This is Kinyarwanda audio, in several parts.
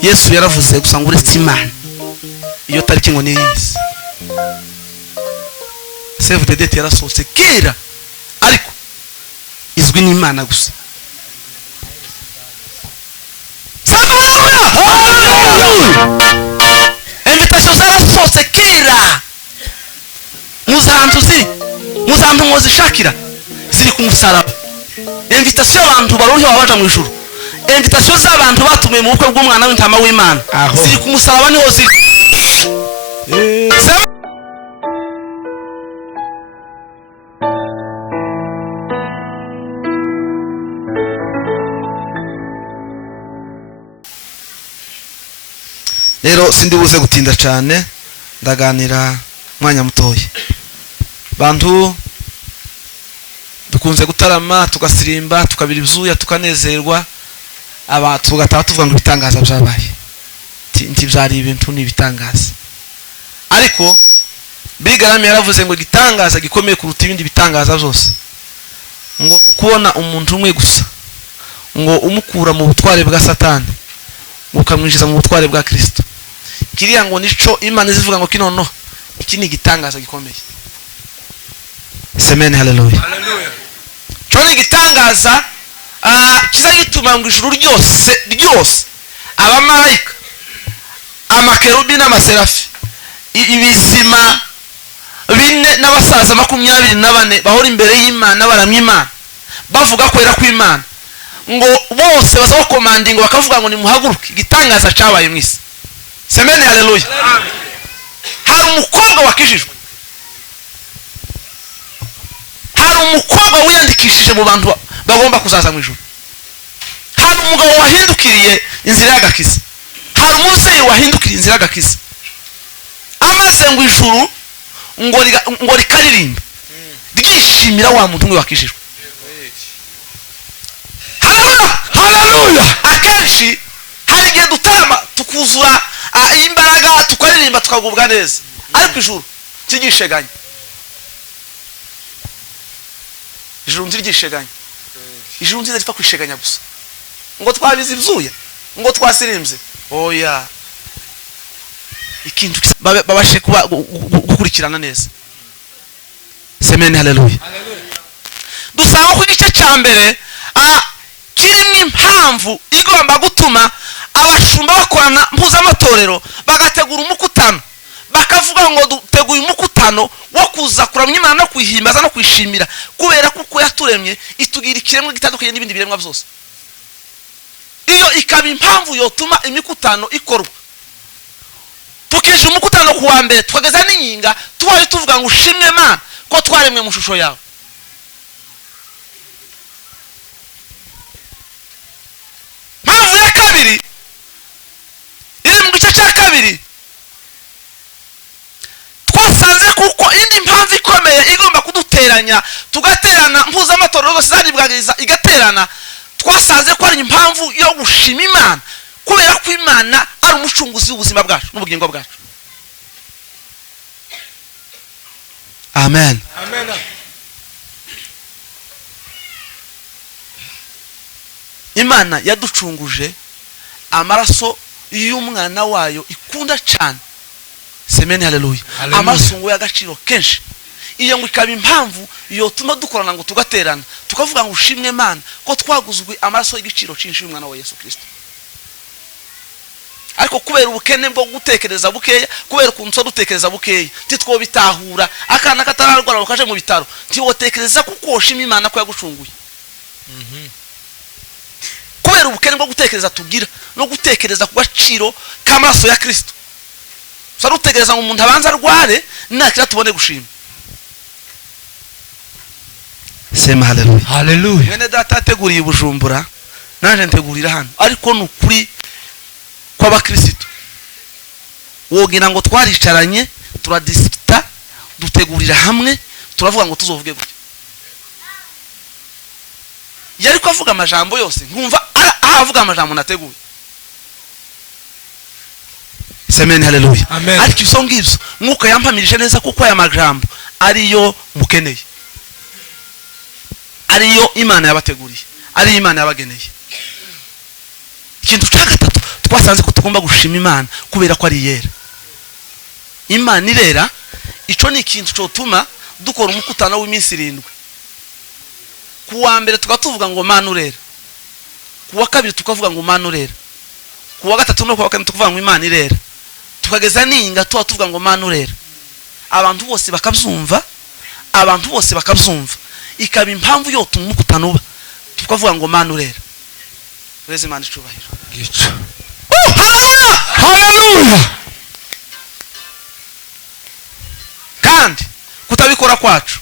Yesu yaravuze gusa ngo uretse Imana iyo tariki ngo niyizi. Save the date yarasohotse kera ariko izwi n'Imana gusa. Invitation zarasohotse kera. Muzantu mwozishakira ziri ku musaraba. Invitation y'abantu baruhi babaja mu ijuru. Invitation z'abantu batumiye mu bukwe bw'umwana w'intama w'Imana ziri ku musaraba niho ziri. Rero sindi buze gutinda cyane ndaganira mwanya mutoye. Bantu dukunze gutarama tugasirimba tukabira ibyuya tukanezerwa abantu tugataha tuvuga ngo ibitangaza byabaye. Nti byari ibintu n'ibitangaza. Ariko Bigarame yaravuze ngo gitangaza gikomeye kuruta ibindi bitangaza byose ngo kubona umuntu umwe gusa ngo umukura mu butware bwa Satani ukamwinjiza mu butware bwa Kristo. Kiriya ngo nico Imana zivuga ngo kinono iki ni gitangaza gikomeye. Amen, hallelujah. Hallelujah. Cyo gitangaza kiza gituma ngo ijuru ryose abamarayika amakerubi n'amaserafi ibizima bine n'abasaza 24 bahora imbere y'Imana baramya Imana bavuga kwera kw'Imana ngo bose bazaho commanding bakavuga ngo nimuhaguruke gitangaza cyabaye mwisi. Amen, hallelujah. Hari umukobwa wakijijwe, hari umukobwa wiyandikishije mu bantu bagomba kuzaza mu ijuru, hari umugabo wahindukiriye inzira y'agakiza, hari umubyeyi wahindukiriye inzira y'agakiza amaze ngo ijuru ngo rikaririmba ryishimira wa muntu umwe wakijijwe. Hallelujah. Akenshi hari igihe dutarama tukuzura imbaraga tukaririmba tukagubwa neza ariko ijuru cyigisheganye. Ijuru ndirigisheganye. Ijuru nziza ripfa kwisheganya gusa ngo twabize ibyuya ngo twasirimbye oya ikintu babashe gukurikirana neza. Amen, hallelujah. Dusanga ku gice cya mbere kirimo impamvu igomba gutuma abashumba bakorana mpuzamatorero bagategura umukutano bakavuga ngo duteguye umukutano wo kuza kuramya Imana no kwihimbaza no kwishimira kubera kuko yaturemye itugira ikiremwe gitandukanye n'ibindi biremwa byose. Iyo ikaba impamvu yotuma imikutano ikorwa. Tukije umukutano kuwa mbere twageza n'inyinga tubaye tuvuga ngo ushimwe Imana ko twaremwe mu shusho yawe. Mpamvu ya kabiri iri mu gice cya kabiri twasanze kuko indi mpamvu ikomeye igomba kuduteranya tugaterana mpuzamatorero yose zaribwagiriza igaterana. Twasanze ko ari impamvu yo gushima Imana kubera ko Imana ari umucunguzi w'ubuzima bwacu n'ubugingo bwacu. Amen. Amen. Imana yaducunguje amaraso y'umwana wayo ikunda cyane. Amen, hallelujah. Amaraso ngo y'agaciro kenshi. Iyo ngo ikaba impamvu yotuma dukorana ngo tugaterana tukavuga ngo ushimwe Imana ko twaguzwe amaraso y'igiciro cyinshi y'umwana wa Yesu Kristo. Ariko kubera ubukene bwo gutekereza bukeya kubera ukuntu dutekereza bukeya titwo bitahura akana katararwara bakaje mu bitaro ntiwotekereza kuko ushimye Imana ko yagucunguye. Kubera ubukene bwo gutekereza tugira no gutekereza ku gaciro k'amaraso ya Kristo sarutegereza ngo umuntu abanza arware nakira tubone gushima. Sema hallelujah. Hallelujah. Mwene data ateguriye Bujumbura naje ntegurira hano ariko nukuri kw'abakristo wogira ngo twaricaranye turadisita dutegurira hamwe turavuga ngo tuzovuge gutya. Yari ko avuga amajambo yose nkumva avuga amajambo nateguye. Amen, hallelujah. Ariko iso ngibyo mwuka yampamirije neza kuko aya majambo ariyo mukeneye, ariyo Imana yabateguriye, ari Imana yabageneye. Ikintu cya gatatu twasanze ko tugomba gushima Imana kubera ko ari yera. Imana irera, ico ni ikintu cyotuma dukora umukutano w'iminsi 7. Kuwa mbere tukatuvuga ngo Mana urera, kuwa kabiri tukavuga ngo Mana urera, kuwa gatatu no kuwa kane tukavuga ngo Imana irera, tukageza ninga tuvuga ngo Mana urera. Abantu bose bakabyumva, ikaba impamvu yo tumukutano uba tukavuga ngo Mana urera. Weze Imana icubahiro. Gica. Haleluya! Haleluya. Kandi kutabikora kwacu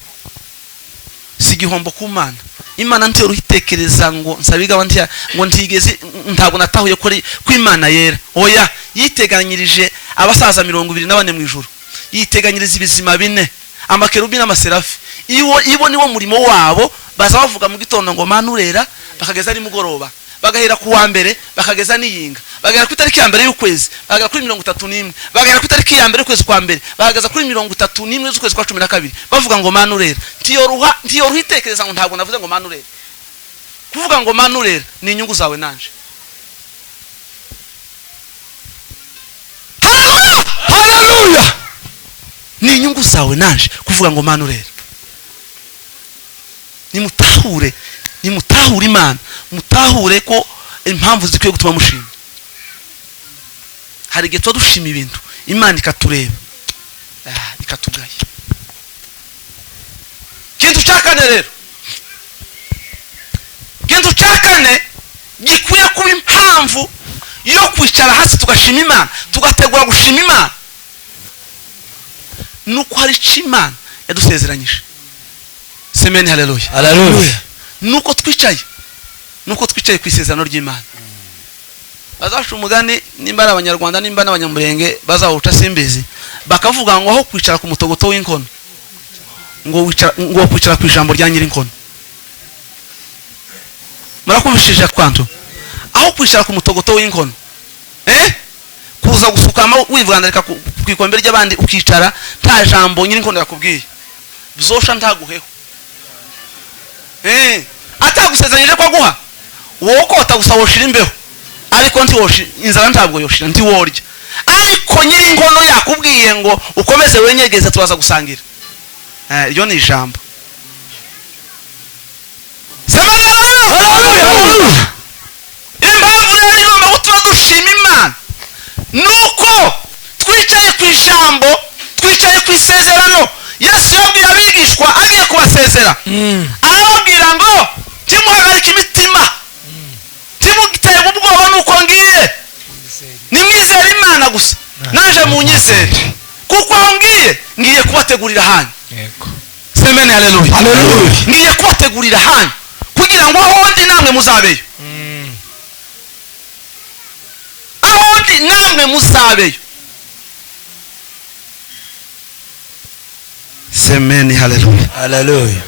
si igihombo ku Mana. Imana ntiyo ruhitekereza ngo nsabiga wanti ngo ntigeze ntabwo natahuye ko Imana yera. Oya, yiteganyirije abasaza 24 mu ijuru. Yiteganyiriza ibizima 4, amakerubi n'amaserafi. Ibo niwo murimo wabo, baza bavuga mu gitondo ngo Mana urera, bakageza ari mugoroba. Bagahera kuwa mbere bakageza niyinga, bagahera ku itariki ya mbere y'ukwezi bagahera kuri 31, bagahera ku itariki ya mbere y'ukwezi kwa mbere bagaheza kuri 31 z'ukwezi kwa 12 bavuga ngo Mana urera. Ntiyo ruhitekereza ngo ntabwo navuze ngo Mana urera. Kuvuga ngo Mana urera ni inyungu zawe nanje. Haleluya. Ni inyungu zawe nanje kuvuga ngo Mana urera. Nimutahure Imana, mutahure ko impamvu zikwiye gutuma mushima. Hari igihe tuba dushima ibintu Imana ikatureba ikatugaya. Kintu cyakane rero, kintu cyakane gikwiye kuba impamvu yo kwicara hasi tugashima Imana, tugategura gushima Imana, nuko hari Imana yadusezeranyije. Semeni haleluya. Haleluya. Nuko twicaye ku isezerano ry'Imana. Bazasha umugani nimba ari abanyarwanda nimba n'abanyamurenge bazawuca simbizi, bakavuga ngo aho kwicara ku mutogoto w'inkono ngo kwicara ku ijambo rya nyir'inkono. Murakumvishije kwantu? Aho kwicara ku mutogoto w'inkono kuza gusukama wivugandika ku ikombe ry'abandi ukicara nta jambo nyir'inkono yakubwiye, bizosha ntaguheho. Atagusezeranyije ko aguha wowe ko utagusawoshira imbeho, ariko ntiwoshira inzara ntabwo yoshira ntiworya, ariko nyir'inkono yakubwiye ngo ukomeze wenyegeze turaza gusangira. Iryo ni ijambo. Impamvu rero igomba gutuma dushima Imana nuko twicaye ku ijambo, twicaye ku isezerano. Yesu yabwiye abigishwa agiye kubasezera, arababwira ngo timuhagarike imitima, timugiteye ubwoba nuko ngiye, nimwizere Imana gusa naje munyizere, kuko aho ngiye kubategurira hanyu. Semeni haleluya. Haleluya. Ngiye kubategurira hanyu kugira ngo aho ndi namwe muzabeyo. Aho ndi namwe muzabeyo. Semeni haleluya. Haleluya.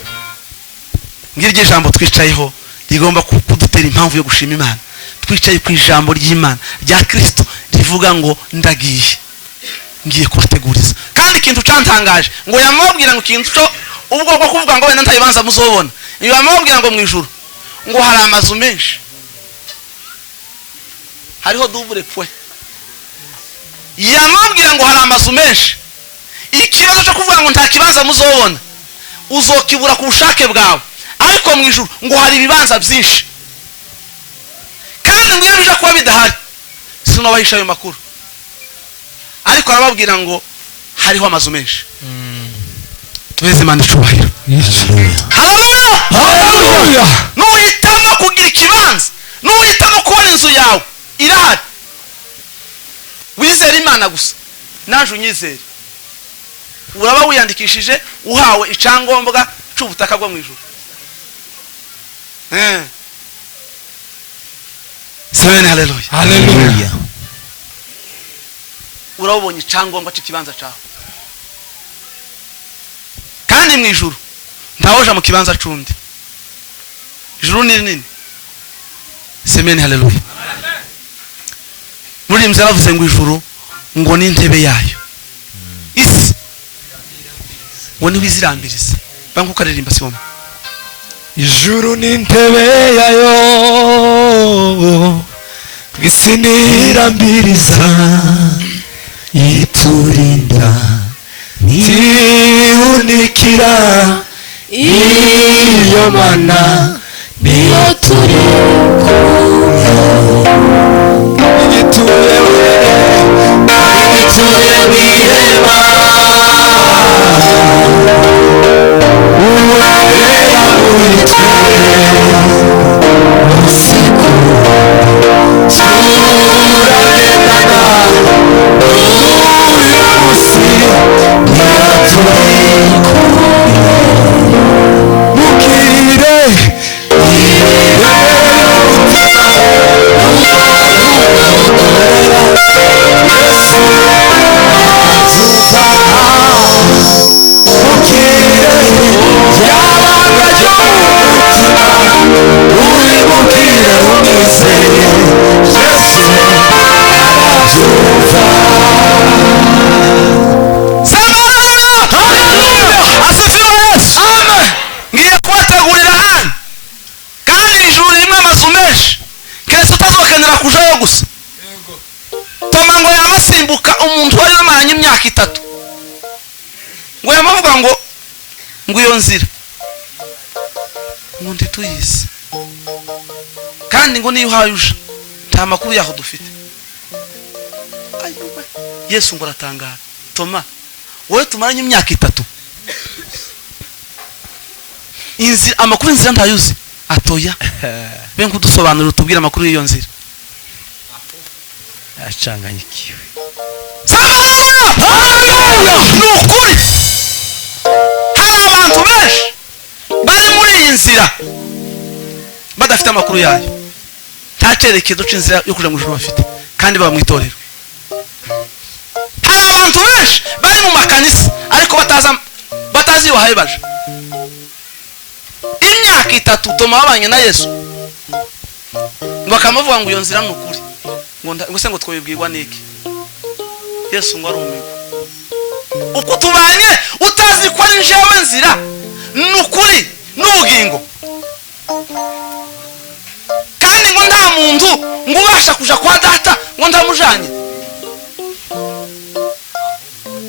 Ngirye ijambo twicayeho rigomba kudutera impamvu yo gushima Imana. Twicaye ku ijambo ry'Imana rya Kristo rivuga ngo ndagiye, ngiye kubateguriza. Kandi ikintu cantangaje ngo yamubwira ngo ikintu cyo ubwo bwo kuvuga ngo wenda ntayibanza muzobona, yamubwira ngo mu ijuru ngo hari amazu menshi, hariho double point. Yamubwira ngo hari amazu menshi, ikibazo cyo kuvuga ngo nta kibanza muzobona uzokibura ku bushake bwawe, ariko mu ijuru ngo hari ibibanza byinshi. Kandi ngiye bije kuba bidahari sinobahisha ayo makuru, ariko arababwira ngo hariho amazu menshi. Tuweze Imana icubahiro. Haleluya. Haleluya. Nuhitamo kugira ikibanza, nuhitamo kubona inzu yawe irahari, wizere Imana gusa naje unyizere, uraba wiyandikishije uhawe icyangombwa cy'ubutaka bwo mu ijuru. Semeni haleluya. Haleluya. Urabonye icyangombwa cy'ikibanza cyawe, kandi mu ijuru ntawoja mu kibanza cundi, ijuru ni rinini. Semeni haleluya. Muri mze bavuze ngo ijuru ngo ni intebe yayo, isi ngo ni wizirambirize. Bangu karirimba siwoma. Ijuru ni intebe yayo, isinirambiriza iturinda ntihunikira iyo mana niyo turi igituye wiheba uwera muri twe usiku turagendana uyu munsi niyo turi mukire kujayo gusa Toma ngo yamasimbuka umuntu wari wamaranye imyaka 3 ngo yamavuga ngo iyo nzira ngo ndituyize kandi ngo niyo hayuje nta makuru yaho dufite ayuba Yesu ngo aratangara Toma wowe tumaranye imyaka 3 inzira amakuru inzira ntayuzi atoya benko dusobanura tubwira amakuru y'iyo nzira achanganyikiwe nukuri hari abantu benshi bari muri iyi nzira badafite amakuru yayo nta cyerekezo cy'inzira yo kuja mu ijuru bafite kandi baba mu itorero hari abantu benshi bari mu makanisa ariko batazi wahaye baje imyaka 3 Toma wabanye na Yesu bakamuvuga ngo iyo nzira nukuri ngo se ngo twebwirwa niki Yesu ngo arumirwa uko tubanye utazi ko ari jewe nzira nukuri n'ubugingo kandi ngo nta muntu ngo ubasha kuja kwa data ngo ndamujanye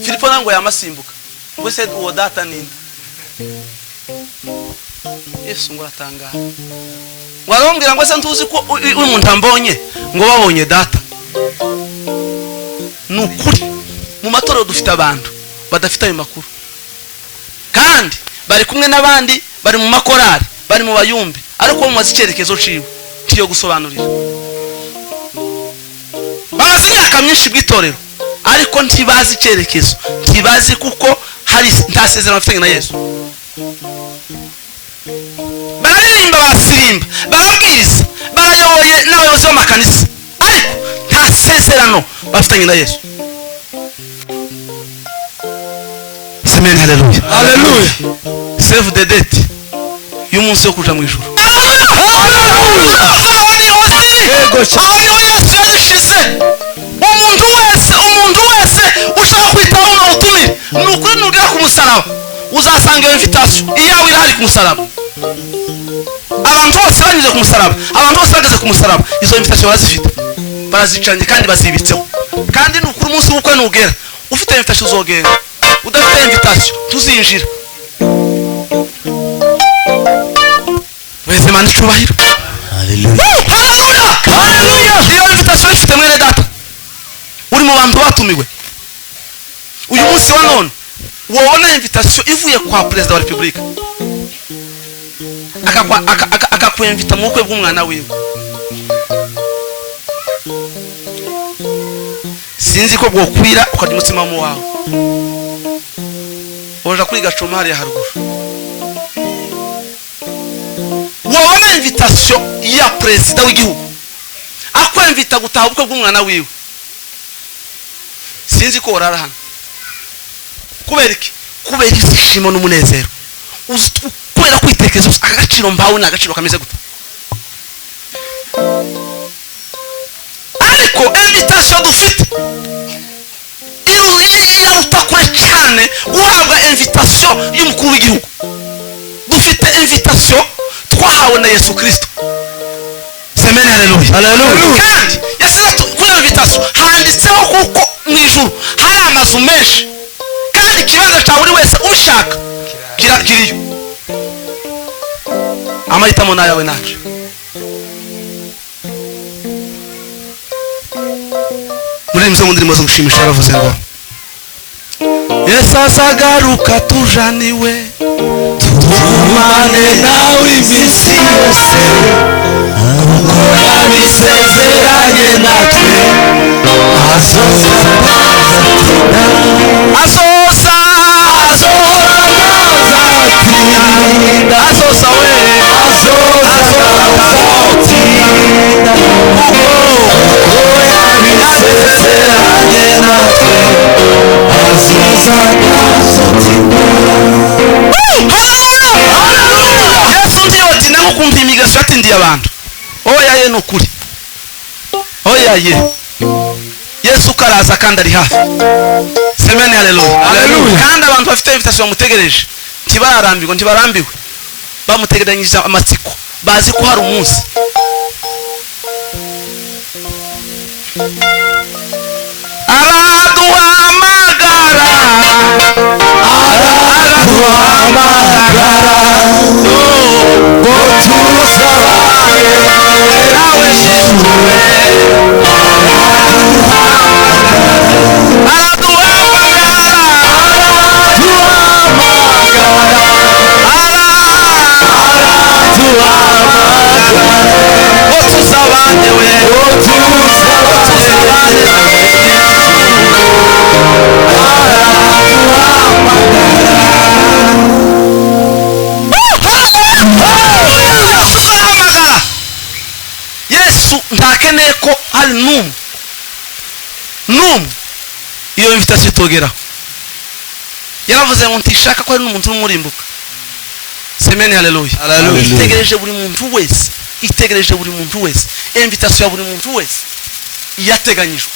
Filipo nango yamasimbuka ngo se uwo data ninde Yesu ngo atangara ngo arambwira ngo se ntuzi ko umuntu ambonye ngo babonye data nukuri mu matorero dufite abantu badafite ayo makuru kandi bari kumwe n'abandi bari mu makorari bari mu bayumbi ariko mu mazikerekezo ciwe tiyo gusobanurira bamaze imyaka myinshi bw'itorero ariko ntibazi ikerekezo ntibazi kuko hari ntasezerano bafite na Yesu baririmba basirimba barabwiriza barayoboye n'abayobozi b'amakanisa ariko nta sezerano bafitanye na Yesu Amen haleluya haleluya save the date y'umunsi wo kuja mu ijuru aho Yesu yarishize umuntu wese ushaka kwitaho no utumire nukuri nugera ku musaraba uzasanga iyo invitation iyawe irahari ku musaraba abantu bose banyuze ku musaraba abantu bose bageze ku musaraba izo invitation bazifite barazicanye kandi bazibitseho kandi nukuri umunsi w'ukwe nugera ufite invitation uzogenda udafite invitation tuzinjira weze mani cyubahiro haleluya haleluya iyo invitation ifite mwene data uri mu bantu batumiwe uyu munsi wa none wabona invitation ivuye kwa president wa republika akakwinvita mu bukwe bw'umwana wiwe sinzi ko bwokwira ukajya umutima mu wawe oja kuri Gacuma hariya haruguru wabona invitation ya president w'igihugu akwinvita gutaha ubukwe bw'umwana wiwe sinzi ko orara hano kubera iki kubera ishimo n'umunezero kubera kwitekereza agaciro mbawe n'agaciro kameze gute ariko invitation dufite iruta kure cyane guhabwa invitation y'umukuru w'igihugu dufite invitation twahawe na Yesu Kristo Amen haleluya haleluya kandi nziza kuri invitation handitseho kuko mu ijuru hari amazu menshi kandi ikibanza cya buri wese ubishaka kiriyo. Amahitamo nayawe naje. Muri mzo mundirimo zo gushimisha yaravuze ngo Yesu azagaruka tujaniwe tumane nawe iminsi yose kuko yabisezeranye natwe azoza azoza we azoza yabisezeranye natwe azoza Yesu ndiyo ati nango kumva imigasho yatindiye abantu. Oya ye nukuri. Oya ye. Yesu karaza kandi ari hafi. Semeni haleluya. Haleluya. Kandi abantu bafite invitation bamutegereje. Ntibarambiwe. Bamutegeranyije amatsiko. Bazi ko hari umunsi. Araduhamagara ngo tuzabaye nawe shimwe. Ntakeneye ko hari n'umwe iyo invitation itogeraho. Yaravuze ngo ntishaka ko hari n'umuntu umurimbuka. Semeni haleluya. Itegereje buri muntu wese. Invitation ya buri muntu wese irateganyijwe.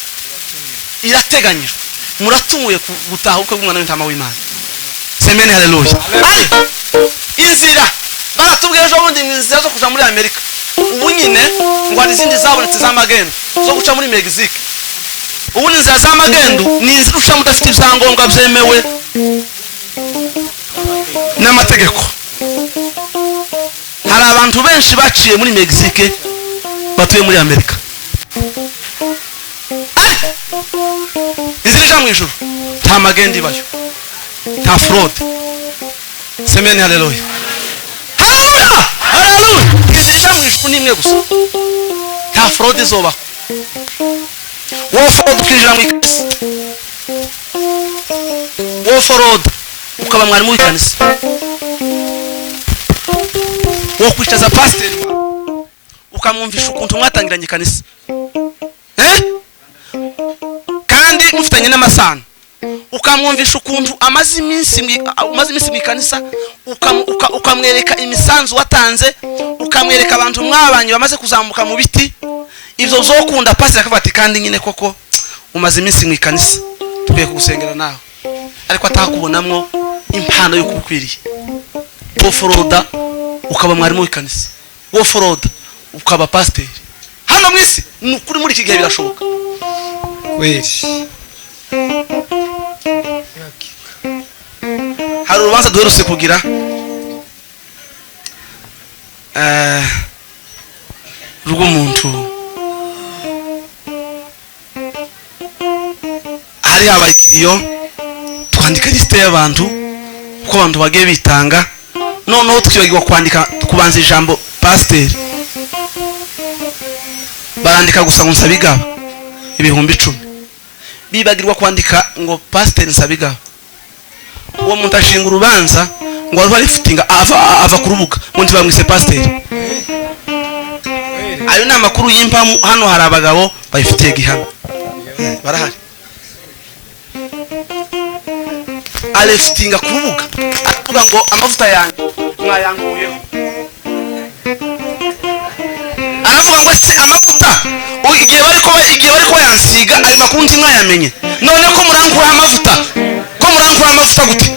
Muratunguye gutaha uko bw'umwana w'intama w'Imana. Semeni haleluya. Inzira baratubwiye ejo bundi inzira zo kuja muri Amerika. Ubu nyine ngo hari izindi zabonetse z'amagendo zo guca muri Mexique. Ubu ni inzira z'amagendo ni inzira uca mudafite ibyangombwa byemewe n'amategeko. Hari abantu benshi baciye muri Mexique batuye muri Amerika. Inzira ija mu ijuru nta magendo ibayo, nta fraud. Semeni haleluya. Haleluya. Inzira ija mu ijuru ni imwe gusa, nta fraud izobaho. Wo fraud ukinjira mu ikanisa, wo fraud ukaba mwarimu w'ikanisa, wo kwicaza pastor ukamwumvisha ukuntu mwatangiranye ikanisa kandi mufitanye n'amasano, ukamwumvisha ukuntu amazi iminsi mu ikanisa, ukamwereka imisanzu watanze, ukamwereka abantu mwabanye bamaze kuzamuka mu biti. Ibyo zokunda pastor akavati kandi nyine koko umaze iminsi mu ikanisa tugiye kugusengera nawe, ariko atakubonamwo impano yo kukwiriye. Wo foroda ukaba mwarimu w'ikanisa, wo foroda ukaba pastor. Hano mwisi kuri muri iki gihe birashoboka kweli. Hari urubanza duherutse kugira rw'umuntu hari habaye ikiriyo, twandika liste y'abantu uko abantu bagiye bitanga, noneho tukibagirwa kwandika kubanza ijambo pastor. Barandika gusa ngo Nsabigaba 10,000, bibagirwa kwandika ngo pastor Nsabigaba. Uwo muntu ashinga urubanza ngo ari futinga ava ku rubuga ngo ntibamwise pastor. Ayo ni amakuru y'impamu. Hano hari abagabo bayifitiye gihano barahari. Alefutinga ku rubuga avuga ngo amavuta yanjye mwayanguyeho. Aravuga ngo ese amavuta igihe bariko yansiga ayo makuru ndi mwayamenye, none ko murankura amavuta gute?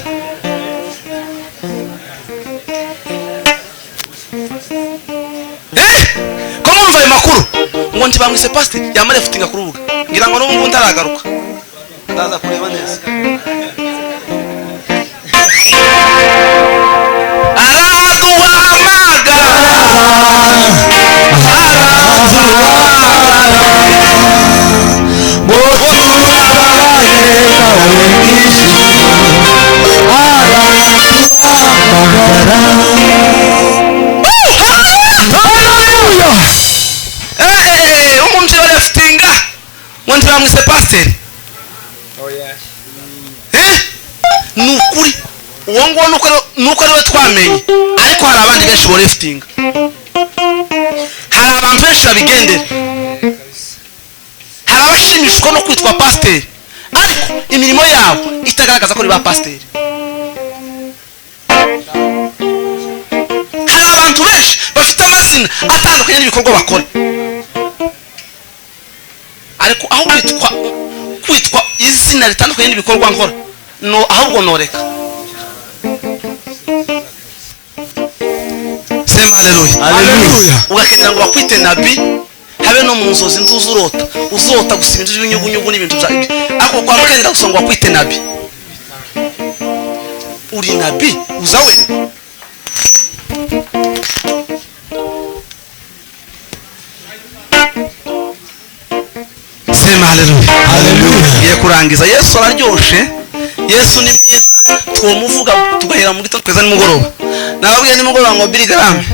Ko mumva ayo makuru ngo ndi bamwise pasiteri yamare futinga ku rubuga ngira ngo n'ubu ntaragaruka ndaza kureba neza umuntu yarefutinga ngo bamwise pasiteri nukuri uwo nguwo nuko ari we twamenye ariko hari abandi benshi borefutinga hari abantu benshi babigendera hari abashimishwa no kwitwa pasiteri ariko imirimo yabo itagaragaza ko ari ba pasiteri hari abantu benshi bafite amazina atandukanye n'ibikorwa bakora ariko aho kwitwa izina ritandukanye n'ibikorwa nkora no ahubwo noreka sema haleluya ugakenera ngo bakwite nabi habe no mu nzozi uzurota gusa ibintu by'inyugunyugu n'ibintu bya ako kwa mukenera gusa ngo bakwite nabi uri nabi uzawe sema haleluya ye kurangiza Yesu araryoshe Yesu ni mwiza twomuvuga tugahera mu gitondo kweza nimugoroba nababwiye nimugoroba ngo Billy Graham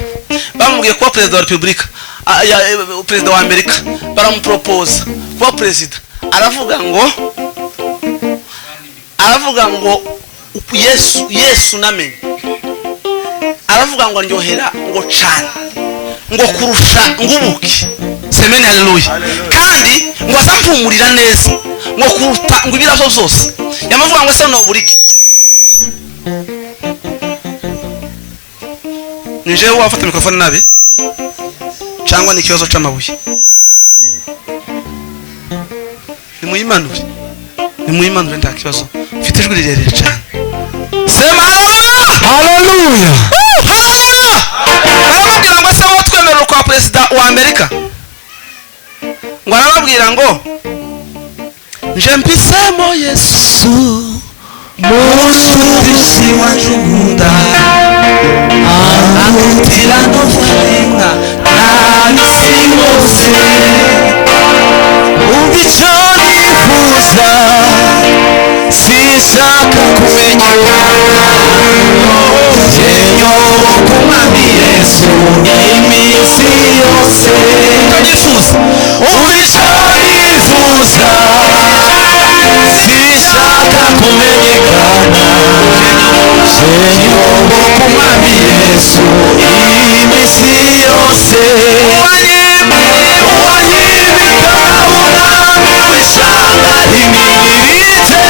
bamubwiye kuba president wa Republika president wa Amerika baramupropose kuba president aravuga ngo Yesu namenye aravuga ngo ndyohera ngo cyane ngo kurusha ngubuki semeni haleluya kandi ngo azampumurira neza ngo kuruta ngo ibirazo zose yamavuga ngo se no buriki nije wafata mikrofone nabe cyangwa ni kibazo cy'amabuye nimuyimanure nta kibazo mfite ijwi rirerire cyane sema haleluya arababwira ngo se wowe twemerera kwa president wa Amerika ngo arababwira ngo nje mpisemo Yesu murubishi wanjunda akutira no furenga nabisi bose umbico nifuza sishaka kumenya Senyor kumwami Yesu iminsi yose nifuza umbico nifuza sishaka kumenyekana Senyor kumwami Yesu iminsi yose wanyimika umwami w'ishanga rinigirije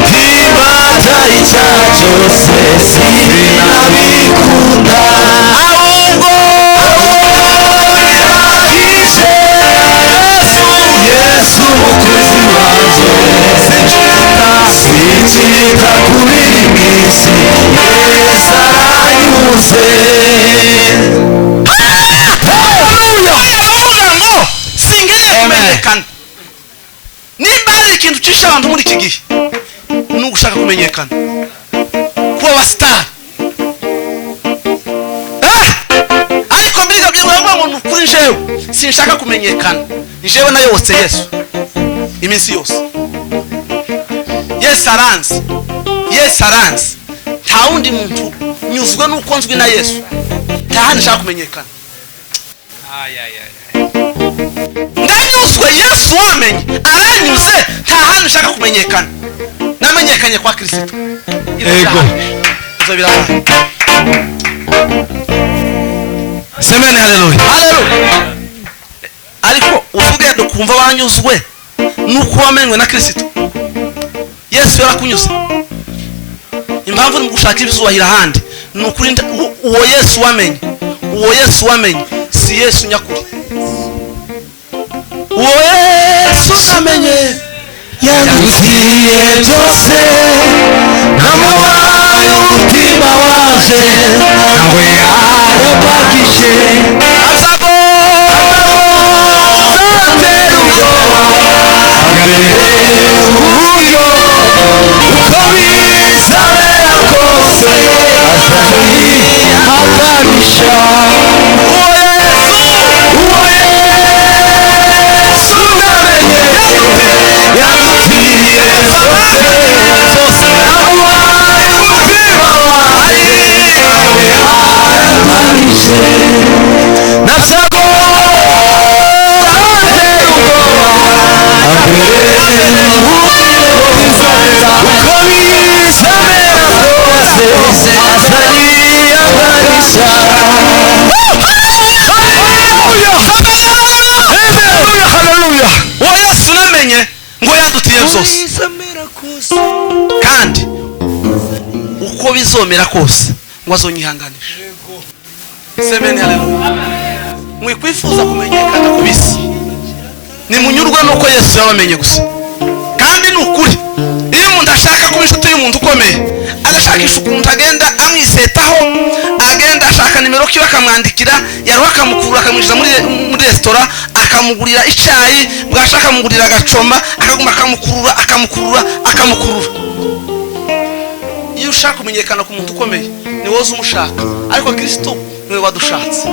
nkibata icyaha cyose sinabikunda ahubwo birahije Yesu umukozi wanjye sinshika kuri mwisi Yesu aranyuze nimba hari ikintu cisha abantu muri iki gihe ni ugushaka kumenyekana kuba abasitari ariko mbiriga by'abavuga ngo nukuri njewe sinshaka kumenyekana njewe nayobotse Yesu iminsi yose Yesu aranzi nta wundi muntu nyuzwe nuko nzwi na Yesu nta handi nshaka kumenyekana ndanyuzwe Yesu wamenye aranyuze nta handi nshaka kumenyekana namenyekanye kwa Kristo ego izo birabaye semeni haleluya ariko uvuge dukumva wanyuzwe nuko wamenywe na Kristo Yesu yarakunyuze impamvu ni gushaka ibizubahira handi nukuri uwo Yesu wamenye si Yesu nyakuri uwo Yesu namenye yanguziye byose namubaye umutima waje nawe yarabagije uburyo uko bizabera kose azanihanganisha uwo Yesu namenye yadupfiriye zose abaye umutima wanjye aranganishe nabyago uko bizamera kose azanihanganisha haleluya uwo Yesu namenye ngo yadutiye byose kandi uko bizomera kose ngo azonyihanganisha. Semeni haleluya. Mwikwifuza kumenyekana ku bisi nimunyurwa nuko Yesu yabamenye gusa, kandi ni ukuri. Iyo umuntu ashaka kuba inshuti y'umuntu ukomeye agashakisha ukuntu agenda amwisetaho, agenda ashaka nimero kiwe akamwandikira, yaruha akamukurura akamwinjiza muri resitora akamugurira icyayi, bwashaka akamugurira agacoma, akaguma akamukurura. Iyo ushaka kumenyekana ku muntu ukomeye ni wowe umushaka, ariko Kristo niwe wadushatse.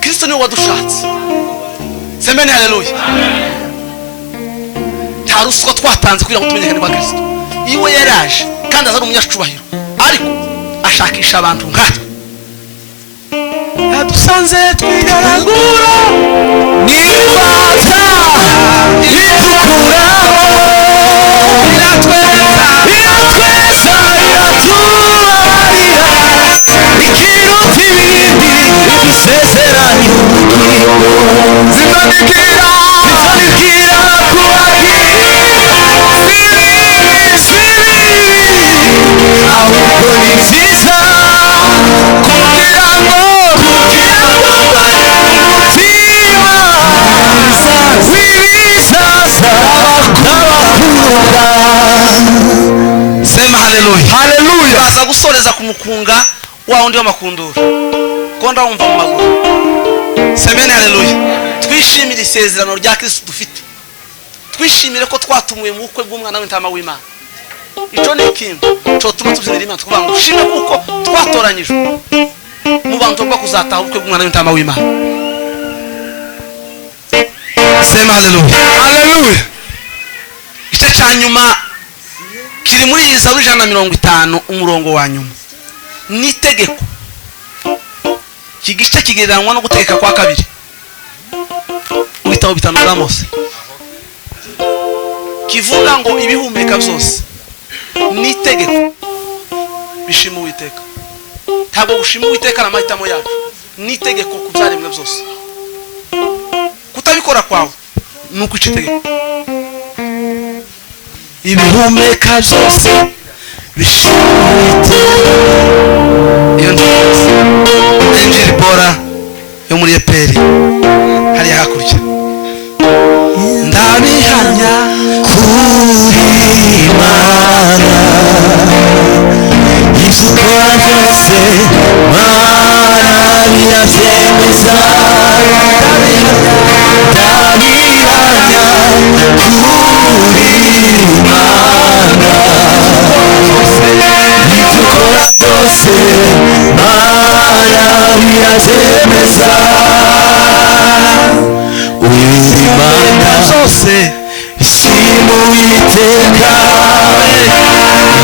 Kristo niwe wadushatse. Semeni haleluya. Nta ruswa twatanze kugira ngo tumenyekane kwa Kristo. Iwe yaraje kandi azana umunyacubahiro, ariko ashakisha abantu nkatwe. Yadusanze twigaragura nifata itukura iratweza iratubarira ikiruta ibindi idusezeranya ubugingo zimanikira kubagira ahubwo ni nziza kugira ngo umutima w'ibizaza n'abakunda. Sema haleluya. Haleluya. Baza gusoreza ku mukunga wa undi w'amakundura konda wumva mu maguru. Semeni haleluya. Twishimire isezerano rya Kristo dufite, twishimire ko twatumuye mu bukwe bw'umwana w'intama w'Imana. Ico ni ikintu cyo tuma tubyinira Imana tuvuga ngo shime kuko twatoranyijwe mu bantu bwo kuzataha ubukwe bw'umwana w'intama w'Imana. Sema haleluya. Haleluya. Igice cya nyuma kiri muri Zaburi 150 umurongo wa nyuma. Nitegeko kigice kigereranwa no gutegeka kwa kabiri mu bitabo bitanu bya Mose, kivuga ngo ibihumeka byose nitegeko bishima Uwiteka. Ntabwo gushima Uwiteka na mahitamo yacu, nitegeko kubyaremwe byose. Kutabikora kwawe nuko itegeko. Ibihumeka byose bishima Uwiteka. Iyo Angel Bora yo muri Eperi hari hakurya. Ndabihamya kuri Imana ibyo ukora byose Mana birabyemeza. Ndabihamya kuri Imana ibyo ukora byose Mana birabyemeza. Uw'Imana zose ishima Uwiteka,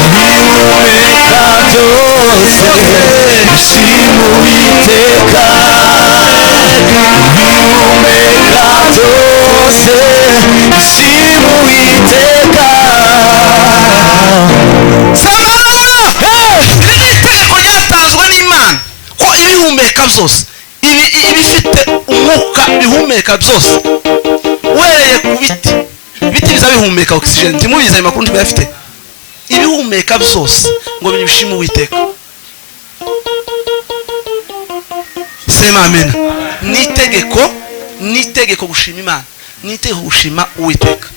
ibihumeka byose ishima Uwiteka, ibihumeka byose ishima Uwiteka. Iri ni itegeko ryatanzwe n'Imana ko ibihumeka byose ibifite umwuka bihumeka byose, wereye ku biti biza bihumeka oxygen. Ntimubizi ayo makuru ntibafite. Ibihumeka byose ngo bishime Uwiteka. Sema amen. Nitegeko gushima Imana, nitegeko gushima Uwiteka.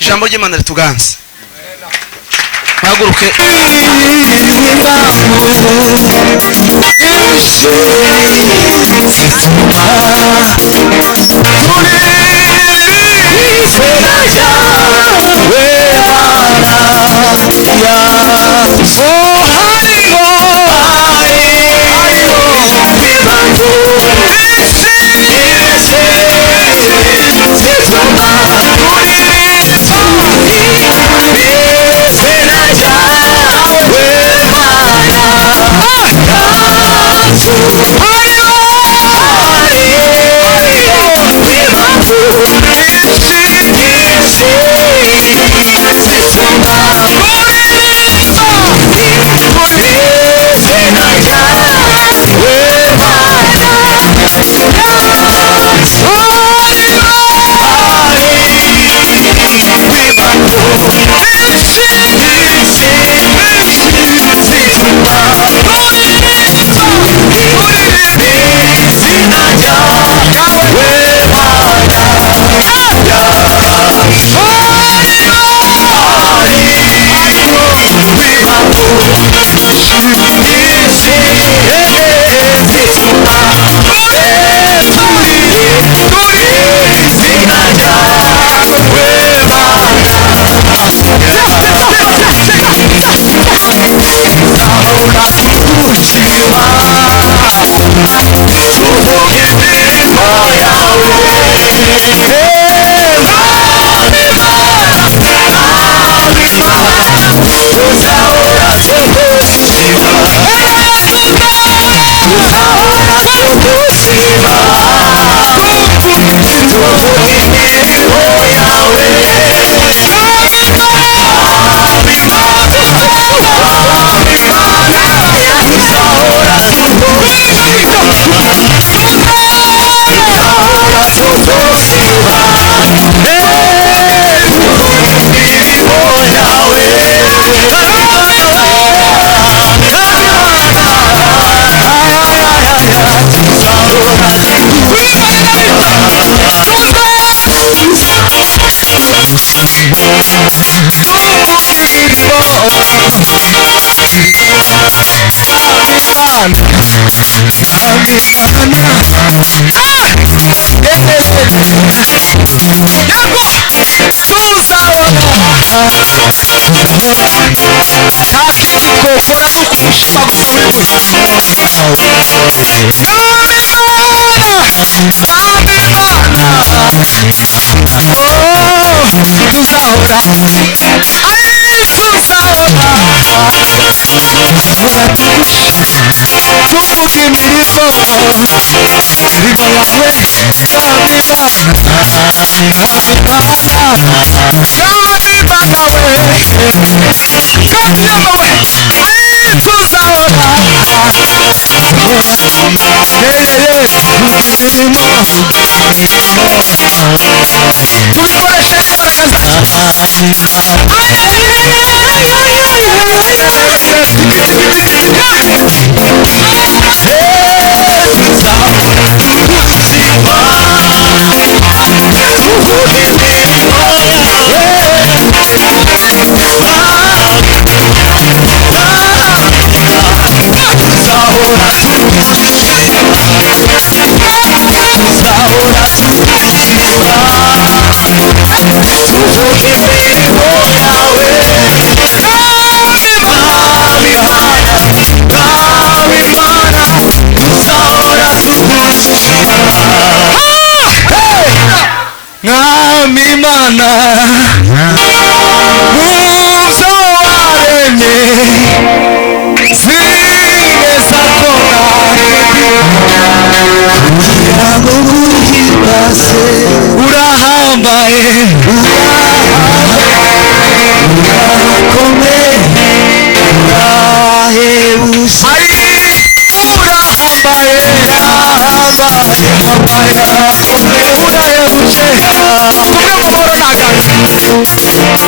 Ijambo ry'Imana rituganze. Haguruke. Please Oh, hariho impamvu zituma izina ryawe Mana yacu. Hariho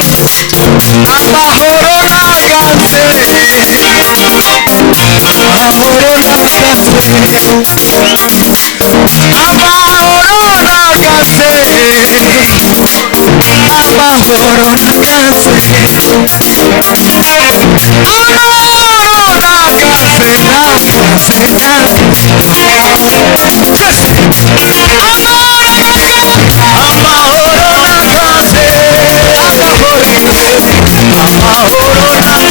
impamvu zituma Amahoro na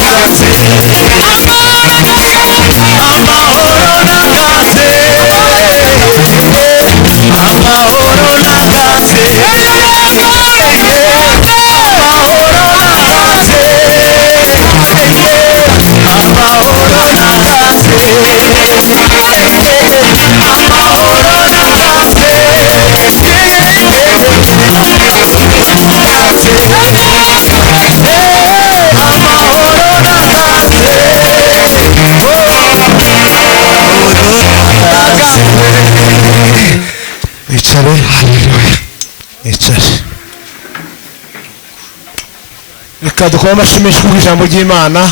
mwicare mwicare reka dukore amashyi menshi ku ijambo ry'Imana